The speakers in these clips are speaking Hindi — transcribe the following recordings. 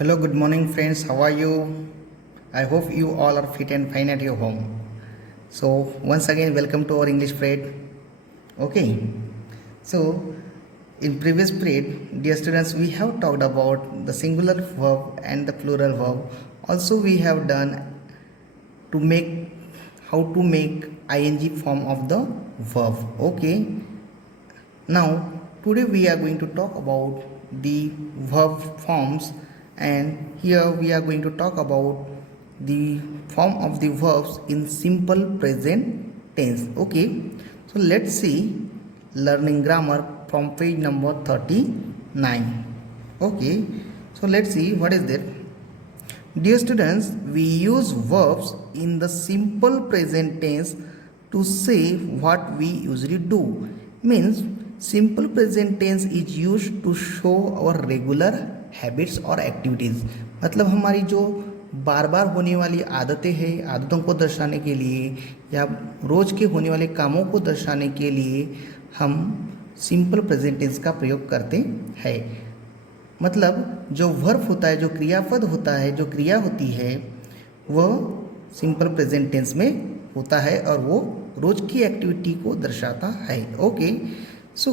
Hello, good morning, friends. How are you? I hope you all are fit and fine at your home. So, once again, welcome to our English period. Okay, so in previous period, dear students, we have talked about the singular verb and the plural verb. Also, we have done to make how to make ing form of the verb. Okay, now, today we are going to talk about the verb forms, and here we are going to talk about the form of the verbs in simple present tense. Okay, so let's see learning grammar from page number 39. Okay, so let's see what is there. Dear students, we use verbs in the simple present tense to say what we usually do. Means simple present tense is used to show our regular habits और एक्टिविटीज़. मतलब हमारी जो बार बार होने वाली आदतें हैं, आदतों को दर्शाने के लिए या रोज़ के होने वाले कामों को दर्शाने के लिए हम सिंपल प्रेजेंट टेंस का प्रयोग करते हैं. मतलब जो वर्ब होता है, जो क्रियापद होता है, जो क्रिया होती है, वह सिंपल प्रेजेंट टेंस में होता है और वो रोज की एक्टिविटी को दर्शाता है. Okay, so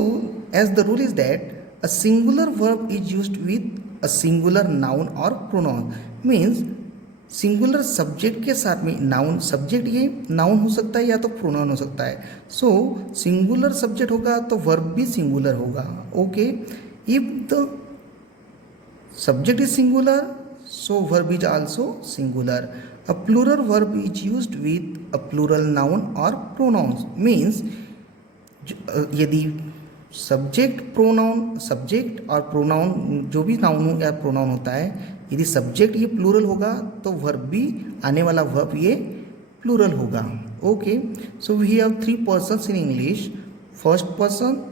as the rule is that a singular verb is used with a singular noun और प्रोनाउन. मीन्स सिंगुलर सब्जेक्ट के साथ में नाउन, सब्जेक्ट ये नाउन हो सकता है या तो प्रोनाउन हो सकता है. सो सिंगुलर सब्जेक्ट होगा तो वर्ब भी सिंगुलर होगा. Okay, if the subject is singular, so verb is also singular. A plural verb is used with a plural noun or pronouns. Means यदि सब्जेक्ट प्रोनाउन, सब्जेक्ट और प्रोनाउन जो भी नाउन हो या प्रोनाउन होता है, यदि सब्जेक्ट ये प्लूरल होगा तो वर्ब भी, आने वाला वर्ब ये प्लूरल होगा. Okay, so we have three persons in English, first person,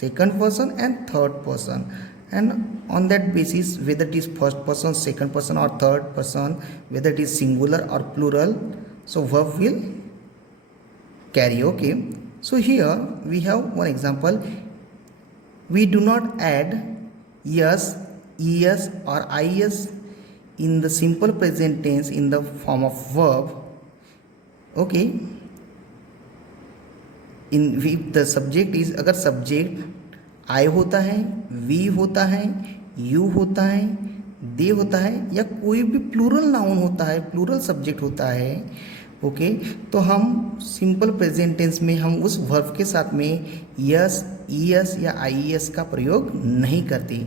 second person and third person. And on that basis, whether it is first person, second person or third person, whether it is singular or plural, so verb will carry. Okay, so here we have one example. We do not add yes, es or is in the simple present tense in the form of verb. Okay, in if the subject is, अगर subject आई होता है, वी होता है, यू होता है, दे होता है या कोई भी प्लूरल नाउन होता है, प्लूरल सब्जेक्ट होता है, ओके, तो हम सिंपल प्रेजेंट टेंस में हम उस वर्ब के साथ में यस, ईएस या आईएस का प्रयोग नहीं करते.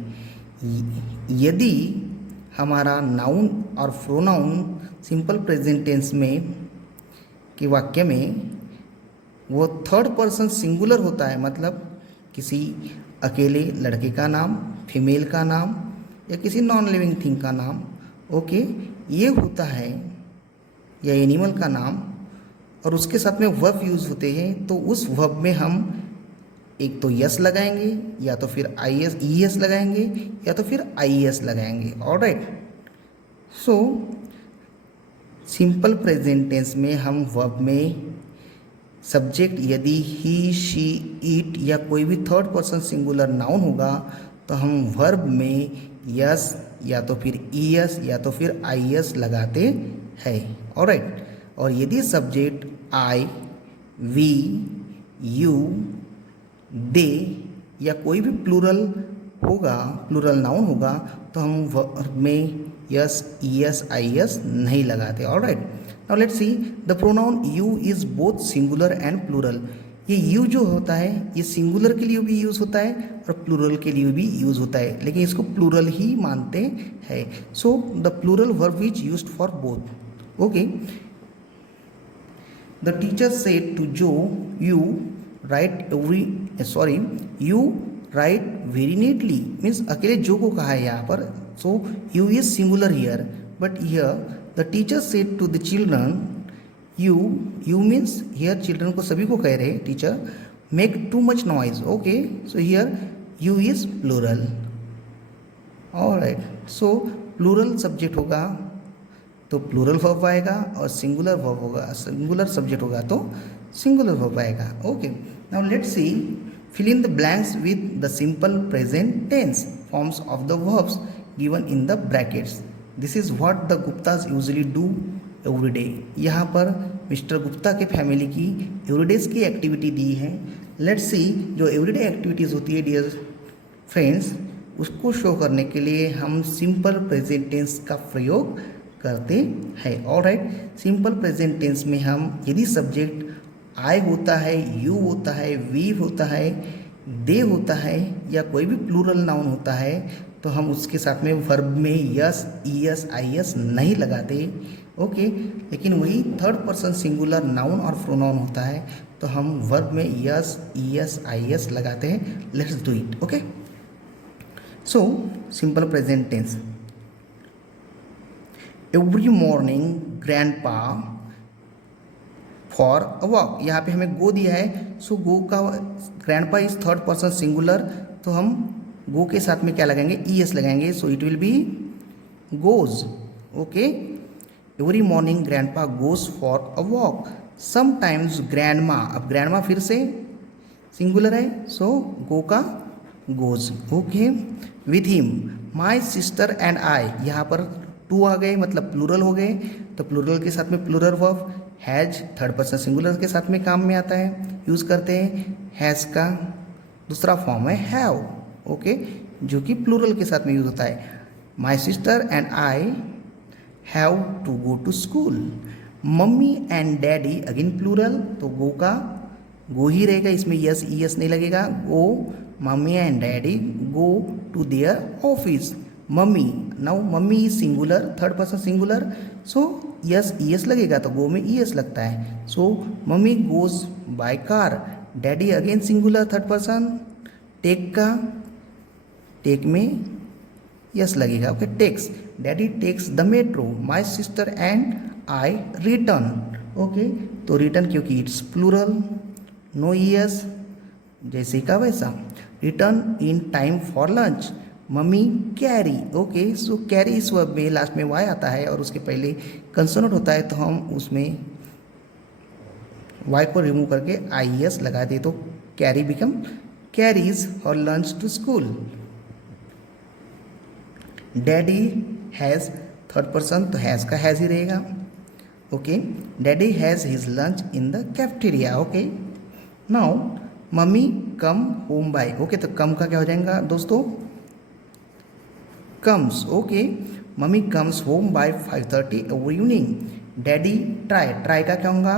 यदि हमारा नाउन और प्रोनाउन सिंपल प्रेजेंट टेंस में के वाक्य में वो थर्ड पर्सन सिंगुलर होता है, मतलब किसी अकेले लड़के का नाम, फीमेल का नाम या किसी नॉन लिविंग थिंग का नाम, ओके, ये होता है, या एनिमल का नाम, और उसके साथ में वर्ब यूज़ होते हैं, तो उस वर्ब में हम एक तो यस लगाएंगे या तो फिर आई एस, ई एस लगाएंगे या तो फिर आई एस लगाएंगे. Alright, so simple present tense में हम वर्ब में सब्जेक्ट यदि ही, शी, इट या कोई भी थर्ड पर्सन सिंगुलर नाउन होगा तो हम वर्ब में यस या तो फिर ईएस या तो फिर आईएस लगाते हैं. ऑलराइट, और यदि सब्जेक्ट आई, वी, यू, दे या कोई भी प्लूरल होगा, प्लूरल नाउन होगा, तो हम वर्ब में यस, ईएस, आईएस नहीं लगाते. Alright, now let's see the pronoun you is both singular and plural. ये यू जो होता है ये सिंगुलर के लिए भी यूज़ होता है और प्लूरल के लिए भी यूज़ होता है, लेकिन इसको प्लूरल ही मानते हैं. So the plural verb is used for both. Okay, the teacher said to Jo, you write you write very neatly. Means अकेले जो को कहा है यहाँ पर, so you is singular here, but here the teacher said to the children, you means here children को, सभी को कह रहे हैं teacher, make too much noise. Okay, so here you is plural. Alright, so plural subject होगा तो प्लूरल वर्ब आएगा और सिंगुलर वर्ब होगा, सिंगुलर सब्जेक्ट होगा तो सिंगुलर वर्ब आएगा. Okay, now let's C fill in the blanks with the simple present tense forms of the verbs given in the brackets. This is what the Guptas usually do every day. यहाँ पर मिस्टर गुप्ता के फैमिली की एवरीडेज की एक्टिविटी दी है. लेट्स सी जो एवरीडे एक्टिविटीज़ होती है डियर फ्रेंड्स, उसको शो करने के लिए हम सिंपल प्रेजेंट टेंस का प्रयोग करते हैं. ऑलराइट, सिंपल प्रेजेंट टेंस में हम यदि सब्जेक्ट आई होता है, यू होता है, वी होता है, दे होता है या कोई भी प्लूरल नाउन होता है तो हम उसके साथ में वर्ब में यस, ईएस, आईएस नहीं लगाते. ओके, लेकिन वही थर्ड पर्सन सिंगुलर नाउन और प्रोनाउन होता है तो हम वर्ब में यस, ईएस, आईएस लगाते हैं. Let's do it. Okay, so simple present tense. Every morning grandpa for a walk. यहाँ पे हमें गो दिया है, सो गो का grandpa is third person singular तो हम गो के साथ में क्या लगाएंगे, ईएस लगाएंगे. So it will be goes. Okay, every morning grandpa goes for a walk. Sometimes grandma, अब ग्रैंडमा फिर से सिंगुलर है सो गो का goes. Okay, with him my sister and आई. यहाँ पर टू आ गए मतलब प्लूरल हो गए तो प्लूरल के साथ में plural verb has third person singular के साथ में काम में आता है, यूज़ करते हैं. हैज़ का दूसरा फॉर्म है हैव. ओके, जो कि प्लूरल के साथ में यूज होता है. My sister and I have to go to school. Mummy and daddy again plural तो गो का गो ही रहेगा, इसमें यस ईएस नहीं लगेगा. Go mummy and daddy go to their office. Mummy, now mummy is singular, third person singular so S ES लगेगा तो गो में ईएस लगता है. So mummy goes by car. Daddy again singular third person, take का टेक में यस लगेगा. Okay, takes, daddy takes the metro. My sister and I return. Okay, तो रिटर्न क्योंकि इट्स प्लूरल, नो ईएस, जैसे का वैसा. Return in time for lunch. Mummy carry. Okay, so carry इस वर्ब में लास्ट में वाई आता है और उसके पहले कंसोनेंट होता है तो हम उसमें वाई को रिमूव करके आई एस लगा दे तो कैरी बिकम कैरीज और lunch to school. Daddy has third person तो हैज़ का हैज़ ही रहेगा. Okay, daddy has his lunch in the cafeteria. Okay, now mummy come home by. Okay, तो कम का क्या हो जाएगा दोस्तों, comes. Okay, mummy comes home by 5:30 every evening. Daddy try का क्या होगा,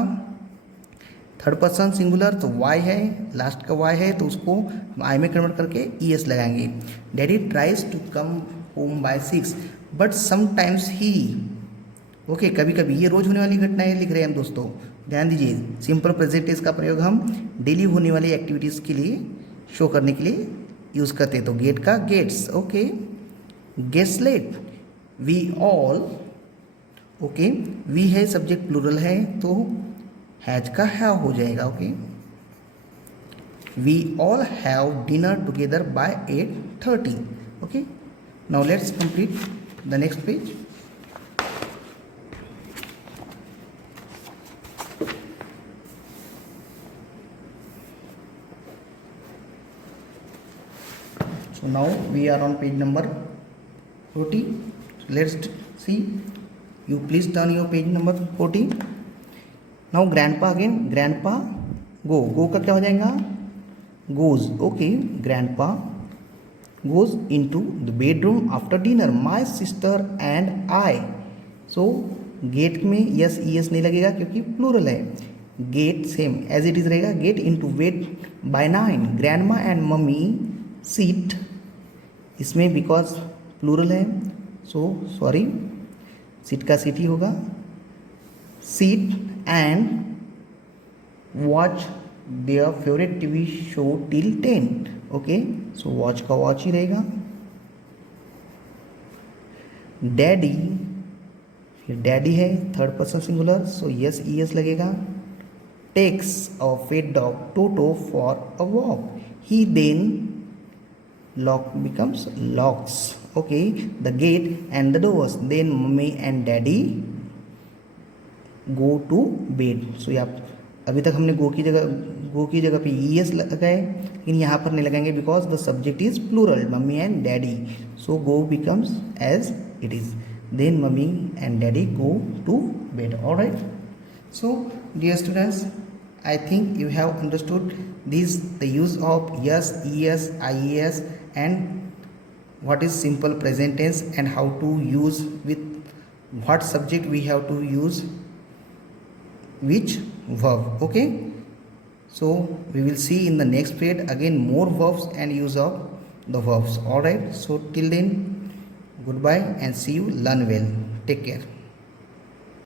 थर्ड पर्सन सिंगुलर तो वाई है, लास्ट का वाई है तो उसको हम आई में कन्वर्ट करके ईएस लगाएंगे. Daddy tries to come home by 6 but sometimes he. Okay, कभी कभी, ये रोज होने वाली घटनाएं लिख रहे हैं हम दोस्तों, ध्यान दीजिए. सिंपल प्रेजेंट टेंस का प्रयोग हम डेली होने वाली एक्टिविटीज़ के लिए शो करने के लिए यूज़ करते हैं. तो गेट का gets. Okay, gets late. We all. Okay, we है सब्जेक्ट प्लूरल है तो हैज का हैव हो जाएगा. Okay, we all have dinner together by 8:30. Okay, now let's complete the next page. So now we are on page number 40. So let's see. You please turn your page number 40. Now grandpa again. Grandpa go. Go का क्या हो जाएगा, goes. Okay, grandpa goes into the bedroom after dinner. My sister and I. So get में यस ईएस नहीं लगेगा क्योंकि प्लूरल है. Get same as it is रहेगा. Get into bed by 9. Grandma and mummy sit, इसमें बिकॉज प्लूरल है सो सॉरी, सीट का सीट ही होगा. Sit and watch their favourite TV show till 10. Okay, so watch का वॉच ही रहेगा. डैडी, डैडी है third person singular so S ES लगेगा. Takes a pet dog toto for a walk. He then lock becomes locks. Okay, the gate and the doors. Then mummy and daddy go to bed. So यहाँ अभी तक हमने गो की जगह गो की जगह पे ईएस लगाए, लेकिन यहाँ पर नहीं लगाएंगे because the subject is plural, mummy and daddy. So go becomes as it is. Then mummy and daddy go to bed. Alright. So dear students, I think you have understood this, the use of yes, es, ies and what is simple present tense and how to use with what subject we have to use which verb. Okay, so we will see in the next period again more verbs and use of the verbs. All right, so till then, goodbye and see you. Learn well. Take care.